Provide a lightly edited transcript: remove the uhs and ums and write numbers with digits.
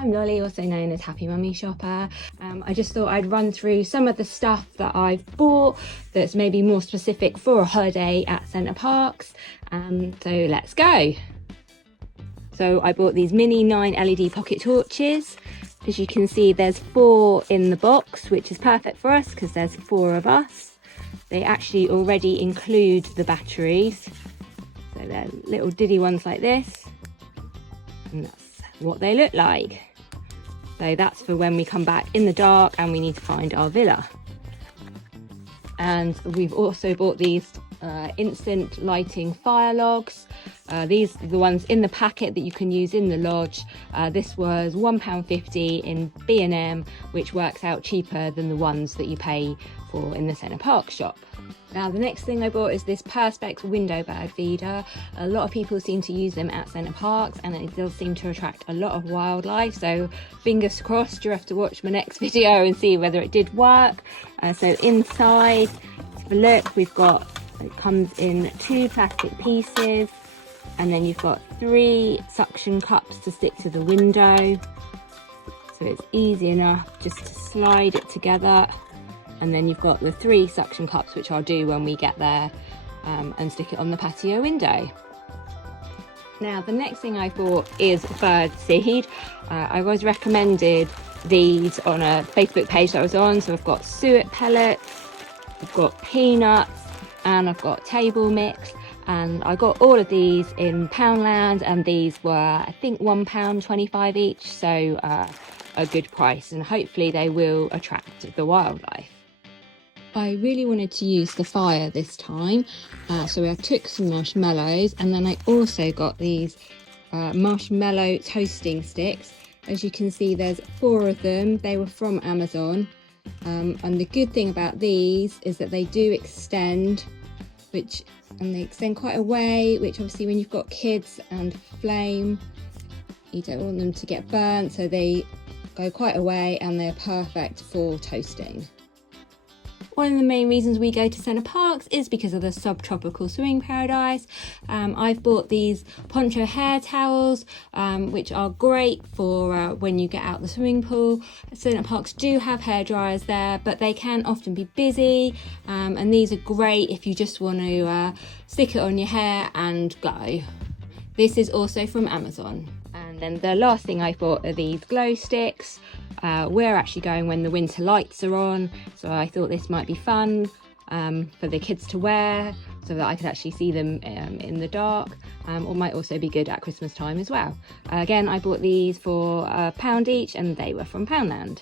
I'm Lolly, also known as Happymummyshopper. I just thought I'd run through some of the stuff that I've bought that's maybe more specific for a holiday at Center Parcs. So let's go. So I bought these mini 9 LED pocket torches. As you can see, there's 4 in the box, which is perfect for us because there's 4 of us. They actually already include the batteries. So they're little diddy ones like this. And that's what they look like. So that's for when we come back in the dark and we need to find our villa. And we've also bought these instant lighting fire logs. These are the ones in the packet that you can use in the lodge. This was £1.50 in B&M, which works out cheaper than the ones that you pay for in the Center Parcs shop. Now the next thing I bought is this Perspex window bird feeder. A lot of people seem to use them at Center Parcs and it does seem to attract a lot of wildlife, so fingers crossed. You have to watch my next video and see whether it did work. So inside, let's have a look. We've got, it comes in 2 plastic pieces, and then you've got 3 suction cups to stick to the window, so it's easy enough just to slide it together. And then you've got the 3 suction cups, which I'll do when we get there, and stick it on the patio window. Now the next thing I bought is bird seed. I was recommended these on a Facebook page that I was on. So I've got suet pellets, I've got peanuts, and I've got table mix. And I got all of these in Poundland, and these were, I think, £1.25 each, so a good price, and hopefully they will attract the wildlife. I really wanted to use the fire this time, so I took some marshmallows, and then I also got these marshmallow toasting sticks. As you can see, there's 4 of them. They were from Amazon, and the good thing about these is that they do extend, and they extend quite a way, which obviously when you've got kids and flame, you don't want them to get burnt, so they go quite a way and they're perfect for toasting. One of the main reasons we go to Center Parcs is because of the subtropical swimming paradise. I've bought these poncho hair towels, which are great for when you get out the swimming pool. Center Parcs do have hair dryers there, but they can often be busy, and these are great if you just want to stick it on your hair and go. This is also from Amazon. And then the last thing I bought are these glow sticks. We're actually going when the winter lights are on, so I thought this might be fun for the kids to wear so that I could actually see them in the dark, or might also be good at Christmas time as well. Again, I bought these for £1 each, and they were from Poundland.